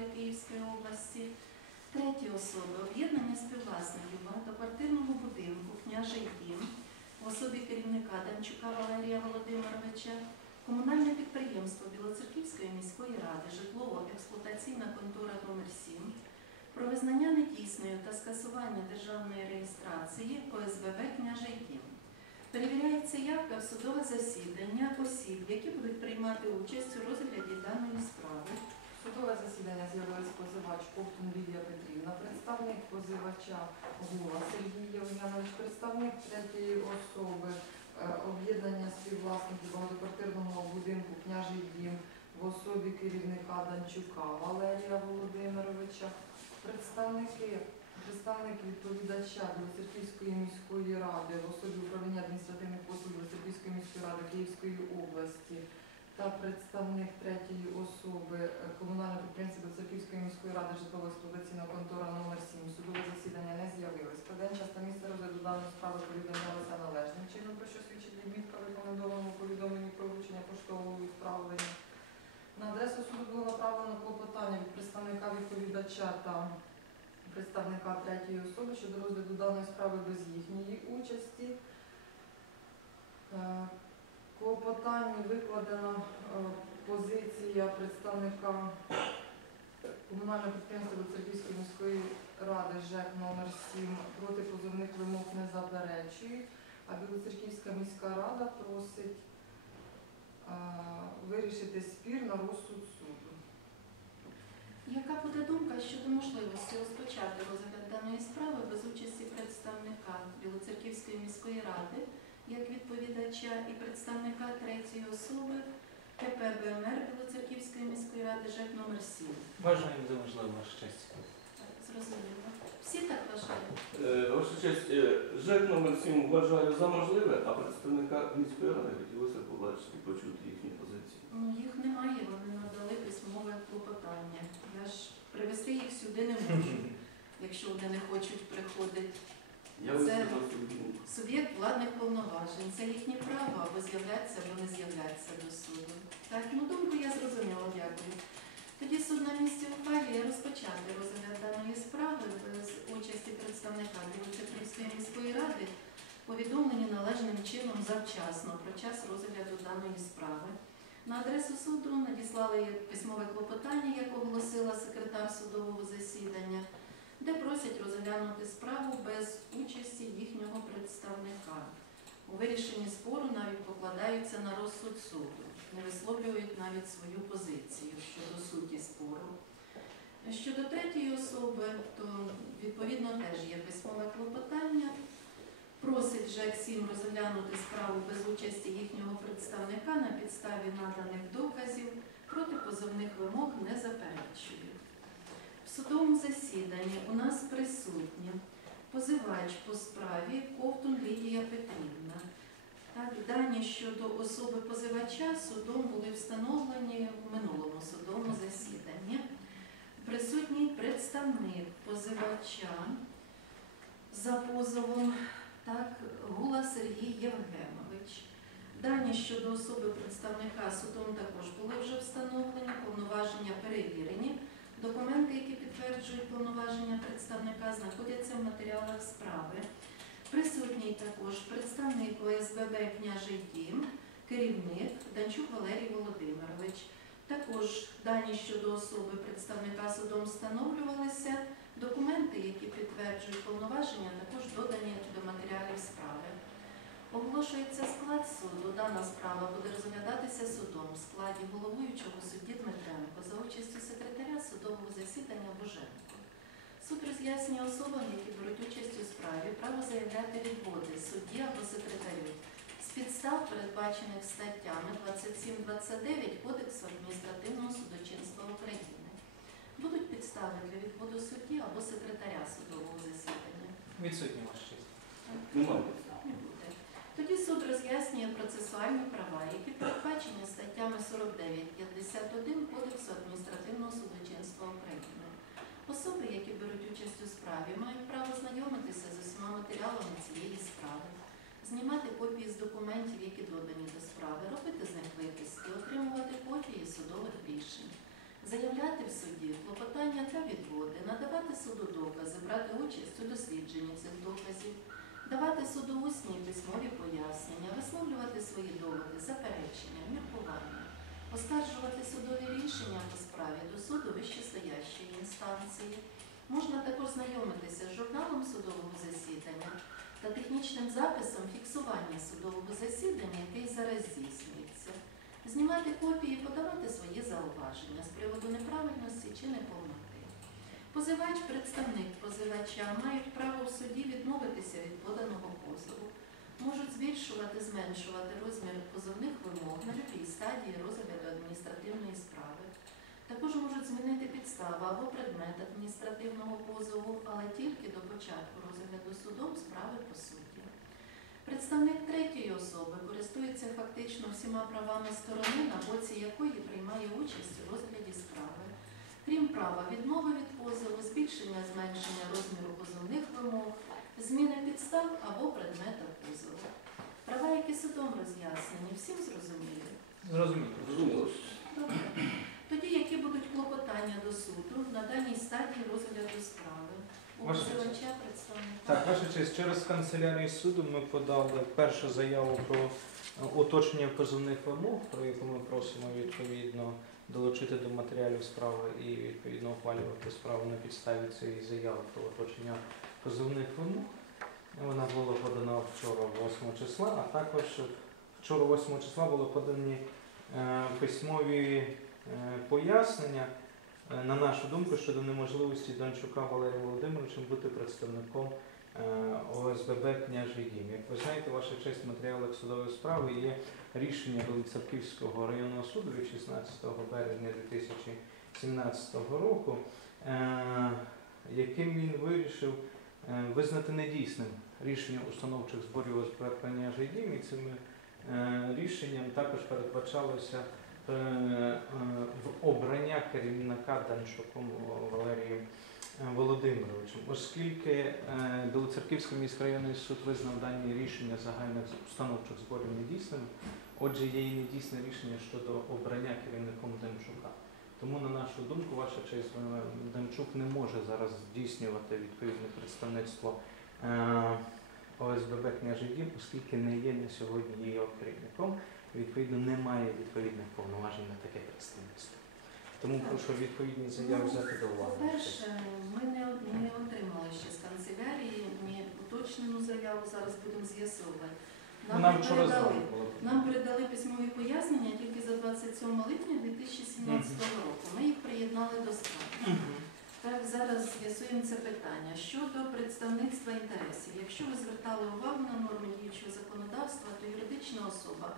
ради Київської області, треті особи об'єднання співвласників багатоквартирного будинку Княжий Дім в особі керівника Данчука Валерія Володимировича, комунальне підприємство Білоцерківської міської ради, житлово-експлуатаційна контора номер 7 про визнання недійсною та скасування державної реєстрації ОСББ «Княжий Дім». Перевіряється явка в судове засідання осіб, які будуть приймати участь у розгляді даної справи. Судове засідання з'явилась позивач Ковтун Лілія Петрівна, представник позивача Гула Сергій Євгенович, представник третьої особи е, об'єднання співвласників багатоквартирного будинку Княжий Дім в особі керівника Данчука Валерія Володимировича, представники представник відповідача Білоцерківської міської ради в особі управління адміністративних послуг Білоцерківської міської ради Київської області та представник третьої особи е, комунального підприємства Білоцерківської міської ради житлово-експлуатаційного контора номер 7 судове засідання не з'явилось. Про день час та місце розгляду даної справи повідомлялося належним чином, про що свідчить відмітка в рекомендованому повідомленні про вручення поштового відправлення. На адресу суду було направлено клопотання від представника відповідача та представника третьої особи щодо розгляду даної справи без їхньої участі. Е, клопотанні викладена е, позиція представника комунального підприємства Білоцерківської міської ради ЖЕК номер 7 проти позовних вимог не заперечують, а Білоцерківська міська рада просить е, вирішити спір на розсуд суду. Яка буде думка щодо можливості розпочати розгляд даної справи без участі представника Білоцерківської міської ради як відповідача і представника третьої особи КП БМР Білоцерківської міської ради ЖЕК номер 7 Вважаємо за можливе, ваша честь. Зрозуміло. Всі так вважають? Е, Ваша честь, е, ЖЕК номер 7 вважаю за можливе, а представника міської ради хотілося побачити, почути їхні позиції. Ну, їх немає, вони надали письмове клопотання. Я ж привезти їх сюди не можу, якщо вони не хочуть приходити. Я Це-. Суб'єкт владних повноважень це їхнє право або з'являться, або не з'являться до суду. Так, ну думку я зрозуміла, дякую. Тоді суд на місці ухвалює розпочати розгляд даної справи без участі представника Білоцерківської міської ради, повідомлені належним чином завчасно про час розгляду даної справи. На адресу суду надіслали письмове клопотання, як оголосила секретар судового засідання де просять розглянути справу без участі їхнього представника. У вирішенні спору навіть покладаються на розсуд суду, не висловлюють навіть свою позицію щодо суті спору. Щодо третьої особи, то відповідно теж є письмове клопотання. Просить ЖЕК 7 розглянути справу без участі їхнього представника на підставі наданих доказів, проти позовних вимог не заперечують. У нас присутні позивач по справі Ковтун Лідія Петрівна. Так, дані щодо особи позивача судом були встановлені в минулому судовому засіданні. Присутній представник позивача за позовом так, Гула Сергій Євгенович. Дані щодо особи представника судом також були вже встановлені, повноваження перевірені. Документи, які підтверджують повноваження представника, знаходяться в матеріалах справи. Присутній також представник ОСББ «Княжий Дім», керівник Данчук Валерій Володимирович. Також дані щодо особи представника судом встановлювалися. Документи, які підтверджують повноваження, також додані до матеріалів справи. Оголошується склад суду. Дана справа буде розглядатися судом в складі головуючого судді Дмитренко за участю секретаря судового засідання Боженко. Суд роз'яснює особам, які беруть участь у справі, право заявляти відводи судді або секретарю з підстав, передбачених статтями 27-29 Кодексу адміністративного судочинства України. Будуть підстави для відводу судді або секретаря судового засідання. Відсутні, ваша честь. Немає. Не буде. Тоді суд роз'яснює процесуальні права, які передбачені статтями 49-51 Кодексу адміністративного судочинства України. Особи, які беруть участь у справі мають право знайомитися з усіма матеріалами цієї справи, знімати копії з документів, які додані до справи, робити з них виписки, отримувати копії судових рішень, заявляти в суді клопотання та відводи, надавати суду докази, брати участь у дослідженні цих доказів, давати суду усні письмові пояснення, висловлювати свої доводи, заперечення, міркування, оскаржувати судові рішення по справі до суду вищестоящої інстанції. Можна також знайомитися з журналом судового засідання та технічним записом фіксування судового засідання, який зараз здійснюється, знімати копії, і подавати свої зауваження з приводу неправильності чи неповноти. Позивач, представник позивача мають право в суді відмовитися від поданого позову, можуть збільшувати, зменшувати розмір позовних вимог на будь-якій стадії розгляду адміністративної справи. Також можуть змінити підставу або предмет адміністративного позову, але тільки до початку розгляду судом справи по суті. Представник третьої особи користується фактично всіма правами сторони, на боці якої приймає участь у розгляді справи. Крім права відмови від позову, збільшення зменшення розміру позовних вимог, зміни підстав або предмета позову. Права, які судом роз'яснені, всім зрозумілі. Зрозуміло. Зрозуміло. Добре. Тоді які будуть клопотання до суду на даній стадії розгляду справи? У Ваша позивача представника. Так, ваша честь, через канцелярію суду ми подали першу заяву про е, уточнення позовних вимог, про яку ми просимо відповідно долучити до матеріалів справи і відповідно ухвалювати справу на підставі цієї заяви про уточнення позовних вимог. Вона була подана вчора 8 числа, а також вчора 8 числа були подані е, письмові е, пояснення. Е, На нашу думку, щодо неможливості Дончука Валерія Володимировича бути представником ОСББ «Княжий дім». Як ви знаєте, ваша честь в матеріалах судової справи є рішення Велицарківського районного суду від 16 березня 2017 року, яким він вирішив визнати недійсним рішення установчих зборів «Княжий дім». І цим е, рішенням також передбачалося е, е, в обрання керівника Данчуком Валерієм е, Володимировичем, оскільки е, Білоцерківський міськрайонний суд визнав дані рішення загальних установчих зборів недійсними, отже, є і недійсне рішення щодо обрання керівником Демчука. Тому, на нашу думку, ваша честь, е, Демчук не може зараз здійснювати відповідне представництво е, ОСББ «Княжий дім», оскільки не є на сьогодні її керівником відповідно не має відповідних повноважень на таке представництво. Тому прошу відповідні заяви взяти до уваги. По-перше, ми не, не отримали ще з канцелярії ні уточнену заяву, зараз будемо з'ясовувати. Нам вчора передали. Нам передали письмові пояснення тільки за 27 липня 2017 року. Ми їх приєднали до справи. Так, зараз з'ясуємо це питання. Щодо представництва інтересів. Якщо ви звертали увагу на норми діючого законодавства, то юридична особа,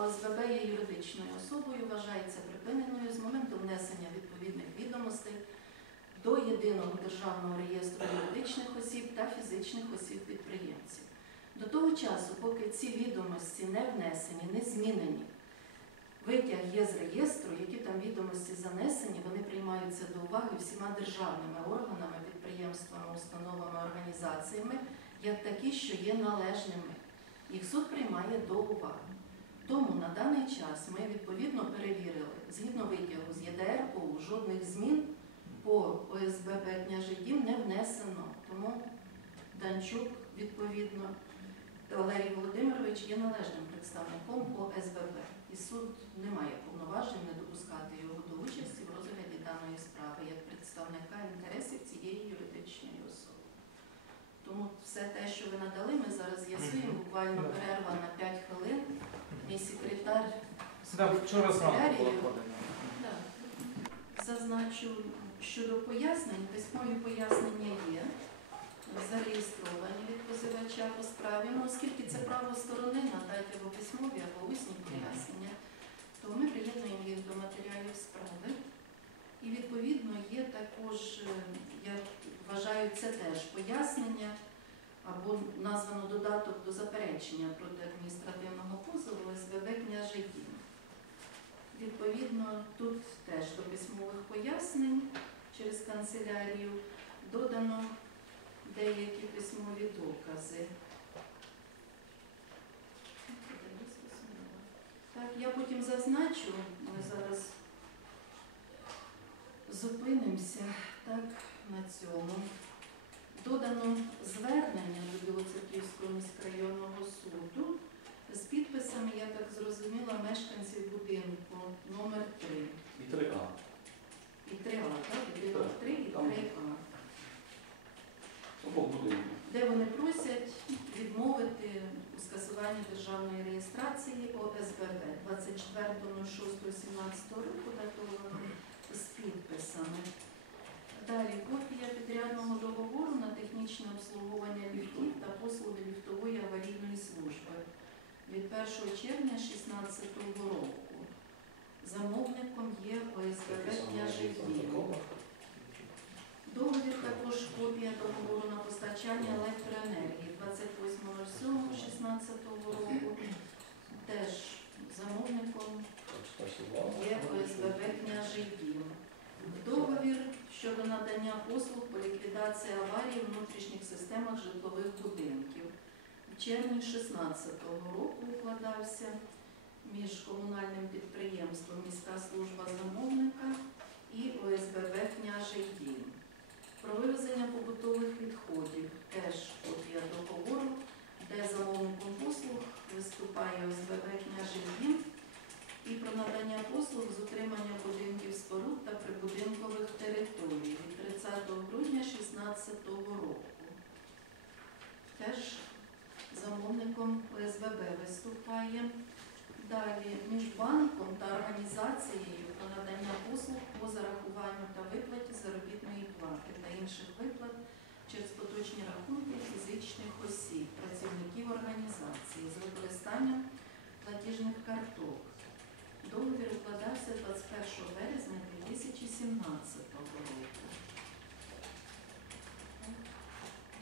ОСББ є юридичною особою, вважається припиненою з моменту внесення відповідних відомостей до єдиного державного реєстру юридичних осіб та фізичних осіб підприємців. До того часу, поки ці відомості не внесені, не змінені, витяг є з реєстру, які там відомості занесені, вони приймаються до уваги всіма державними органами, підприємствами, установами, організаціями, як такі, що є належними. Їх суд приймає до уваги. Тому на даний час ми відповідно перевірили, згідно витягу з ЄДРПО, жодних змін по ОСББ «Княжий дім» не внесено. Тому Данчук, відповідно, Валерій Володимирович є належним представником по СББ. І суд не має повноважень не допускати його до участі в розгляді даної справи як представника інтересів цієї юридичної особи. Тому все те, що ви надали, ми зараз з'ясуємо. Буквально перерва на 5 хвилин. Мій секретар вчора. Да. Зазначу щодо пояснень, письмові пояснення є, зареєстровані від позивача по справі. Ну, оскільки це право сторони надати або письмові, або усні пояснення, то ми приєднуємо їх до матеріалів справи. І відповідно є також, е, я вважаю, це теж пояснення або названо додаток до заперечення проти адміністративного позову СББ «Княжий дім». Відповідно, тут теж до письмових пояснень через канцелярію додано деякі письмові докази. Так, я потім зазначу, ми зараз зупинимося так, на цьому. Додано звернення до Білоцерківського міськрайонного суду з підписами, я так зрозуміла, мешканців будинку номер 3 І 3А. і 3А, так? Будинок 3 і Там. 3А. Обох будинків. де вони просять відмовити у скасуванні державної реєстрації ОСББ 24.06.17 року датовано з підписами. Далі копія підрядного договору на технічне обслуговування ліфтів та послуги ліфтової аварійної служби від 1 червня 2016 року. Замовником є ОСББ «Княжий Дім». Договір також копія договору на постачання електроенергії 28.07.16 року. Теж замовником є ОСББ «Княжий Дім». Договір щодо надання послуг по ліквідації аварії в внутрішніх системах житлових будинків. В червні 2016 року укладався між комунальним підприємством міська служба замовника і ОСББ «Княжий Дім». Про вивезення побутових відходів теж копія договору, де замовником послуг виступає ОСББ «Княжий Дім» і про надання послуг з утримання будинків споруд та прибудинкових територій від 30 грудня 2016 року. Теж замовником ОСББ виступає. Далі між банком та організацією про надання послуг по зарахуванню та виплаті заробітної плати та інших виплат через поточні рахунки фізичних осіб, працівників організації з використанням платіжних карток. Договір укладався 21 березня 2017 року.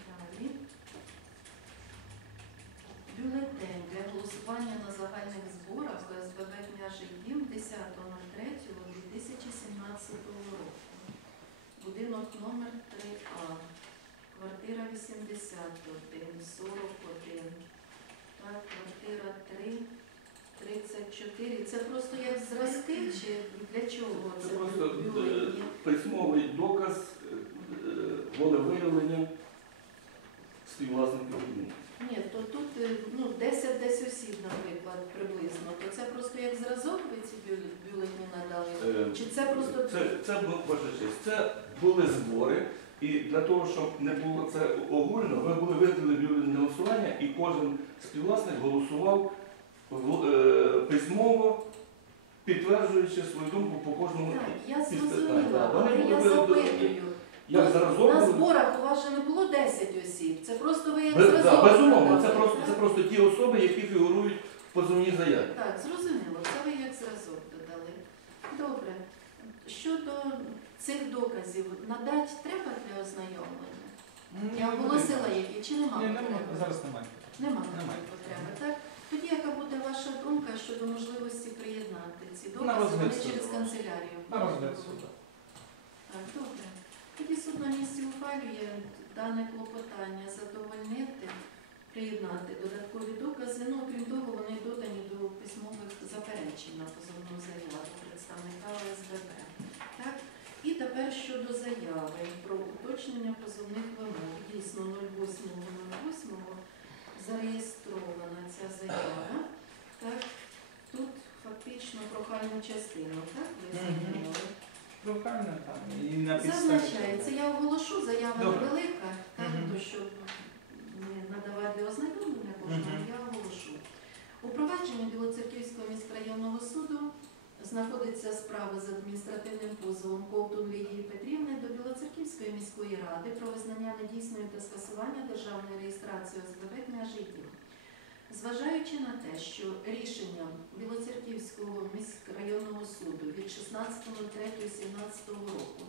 Далі. Бюлетень для голосування на загальних зборах ОСББ «Княжий Дім» 10.03.2017 року. Будинок номер 3А, квартира 81, 41, так, квартира 3, 34. Це просто як зразки чи для чого Це це просто е, бюлетні? письмовий доказ е, волевиявлення співвласників будинку. Ні, то тут е, ну, 10 десь осіб, наприклад, приблизно. То це просто як зразок ви ці бюле- бюлетні надали? Е, Чи це просто Це, це, бу- ваша честь, це були збори, і для того, щоб не було це огульно, ви були видали бюлетень голосування, і кожен співвласник голосував письмово, підтверджуючи свою думку по кожному. так, я із питань. зрозуміла, вони але я запитую. Як зразок на зборах у вас же не було 10 осіб. Це просто ви як Без- зразок. да, безумовно, надали, це просто, так? це просто ті особи, які фігурують в позовній заяві. Так, зрозуміло, це ви як зразок додали. Добре. Щодо цих доказів, надати треба для ознайомлення? Я оголосила які, чи нема Ні, потреби? немає, зараз немає. Нема Немає. потреби, так? Тоді яка буде ваша думка щодо можливості приєднати ці докази вони через канцелярію? На розгляд суду. Так, добре. Тоді суд на місці ухвалює дане клопотання задовольнити, приєднати додаткові докази. Ну, окрім того, вони додані до письмових заперечень на позовну заяву представника ОСББ. Так? І тепер щодо заяви про уточнення позовних вимог. Дійсно, 08.08 зареєстрована ця заява. Так? Тут фактично прохальну частину, так? Ви Мгм. Прохальна там. І на підставі. Зазначається, я оголошу, заява Добре. невелика, так, Мгм. то щоб знаходиться справа з адміністративним позовом Ковтун Лідії Петрівни до Білоцерківської міської ради про визнання недійсною та скасування державної реєстрації ОСББ «Княжий Дім». Зважаючи на те, що рішенням Білоцерківського міськрайонного суду від 16.03.17 року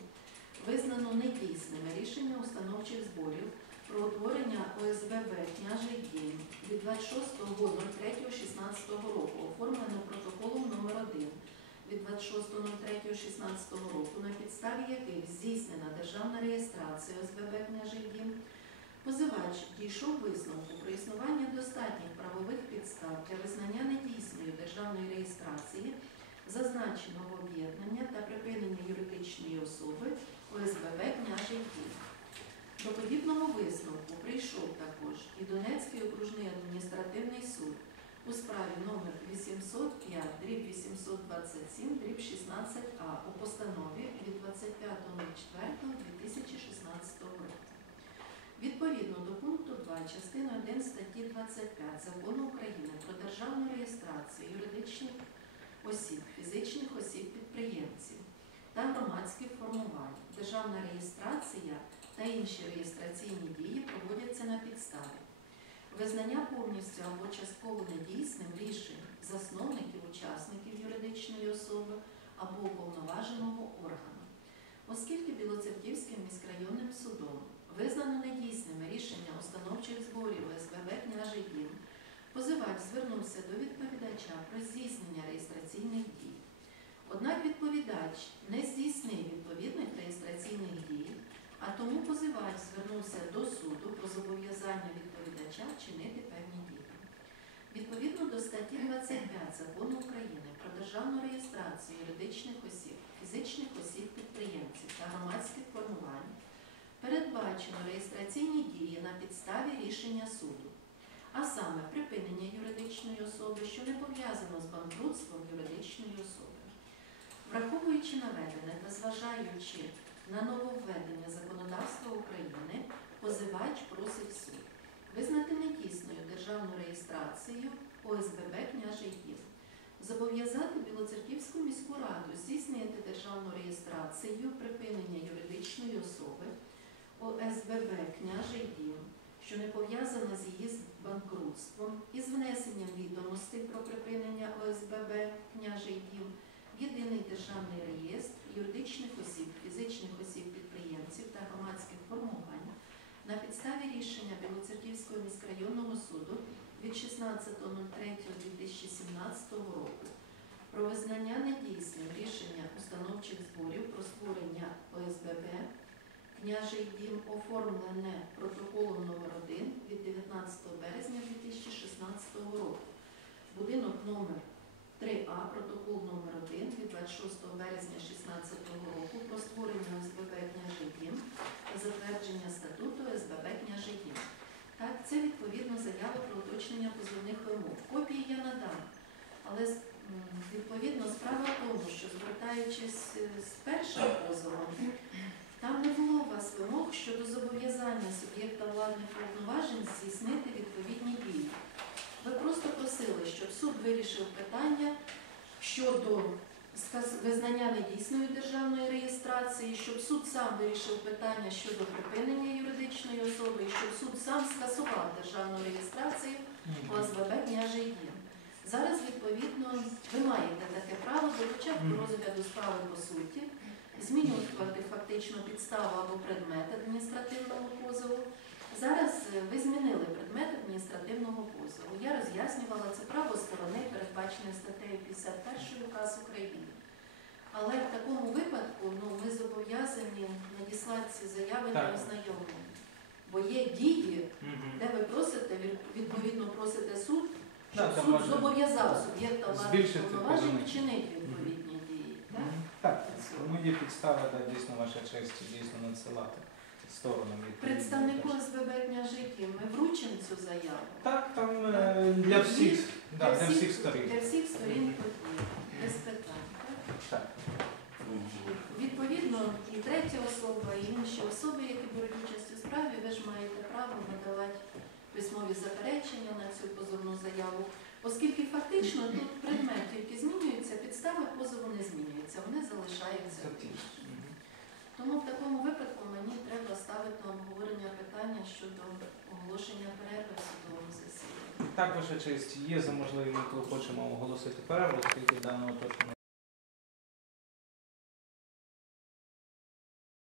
визнано недійсними рішення установчих зборів про утворення ОСББ «Княжий Дім» від 26.03.16 року, оформлено протоколом номер 1 від 26.03.16 року, на підставі яких здійснена державна реєстрація ОСББ «Княжий Дім», Позивач дійшов висновку про існування достатніх правових підстав для визнання недійсною державної реєстрації зазначеного об'єднання та припинення юридичної особи ОСББ «Княжий Дім». До подібного висновку прийшов також і Донецький окружний адміністративний суд справі номер 805 дріб 827 дріб 16А у постанові від 25.04.2016 року. Відповідно до пункту 2 частини 1 статті 25 Закону України про державну реєстрацію юридичних осіб, фізичних осіб-підприємців та громадських формувань, державна реєстрація та інші реєстраційні дії проводяться на підставі визнання повністю або частково недійсним рішень засновників, учасників юридичної особи або уповноваженого органу. Оскільки Білоцерківським міськрайонним судом визнано недійсними рішення установчих зборів СББ «Княжий Дім», позивач звернувся до відповідача про здійснення реєстраційних дій. Однак відповідач не здійснив відповідних реєстраційних дій, а тому позивач звернувся до суду про зобов'язання відповідача чинити певні дії. Відповідно до статті 25 Закону України про державну реєстрацію юридичних осіб, фізичних осіб-підприємців та громадських формувань передбачено реєстраційні дії на підставі рішення суду, а саме припинення юридичної особи, що не пов'язано з банкрутством юридичної особи. Враховуючи наведене та зважаючи на нововведення законодавства України, позивач просить суд визнати недійсною державну реєстрацію ОСББ «Княжий Дім», зобов'язати Білоцерківську міську раду здійснити державну реєстрацію припинення юридичної особи ОСББ «Княжий Дім», що не пов'язана з її банкрутством, із внесенням відомостей про припинення ОСББ «Княжий Дім» в єдиний державний реєстр юридичних осіб, фізичних осіб-підприємців та громадських формувань на підставі рішення Білоцерківського міськрайонного суду від 16.03.2017 року про визнання недійсним рішення установчих зборів про створення ОСББ «Княжий дім» оформлене протоколом номер 1 від 19 березня 2016 року. Будинок номер 3А, протокол номер 1 від 26 березня 2016 року про створення ОСББ «Княжий дім» та затвердження статуту СББ «Княжий дім». Так, це відповідно заява про уточнення позовних вимог. Копії я надам, але відповідно справа в тому, що звертаючись е, з першим позовом, там не було у вас вимог щодо зобов'язання суб'єкта владних повноважень здійснити відповідні дії. Ви просто просили, щоб суд вирішив питання щодо визнання недійсною державної реєстрації, щоб суд сам вирішив питання щодо припинення юридичної особи, і щоб суд сам скасував державну реєстрацію ОСББ «Княжий Дім». Зараз, відповідно, ви маєте таке право до початку розгляду справи по суті, змінювати фактично підставу або предмет адміністративного позову. Зараз е, ви змінили предмет адміністративного позову. Я роз'яснювала це право сторони, передбачене статтею 51 указ України. Але в такому випадку ну, ми зобов'язані надіслати ці заяви на ознайомлення. Бо є дії, де ви просите, відповідно просите суд, щоб Так, там суд можна зобов'язав суб'єкта владних збільшити повноважень позовний. вчинити відповідні дії. Так? Так, тому є підстава, да, дійсно ваша честь дійсно надсилати сторонам Представнику. СББ «Княжики» ми вручимо цю заяву. Так, там е, для всіх, да, для всіх сторін. Для всіх сторін події, без питань. так? Так. Відповідно, і третя особа, і інші особи, які беруть участь у справі, ви ж маєте право надавати письмові заперечення на цю позовну заяву, оскільки фактично тут предмет тільки змінюється, підстави позову не змінюються, вони залишаються. Це ті ж. Тому в такому випадку мені треба ставити на обговорення питання щодо оголошення перерви в судовому. Так, ваша честь, є за можливим, ми хочемо оголосити перерву, оскільки даного точно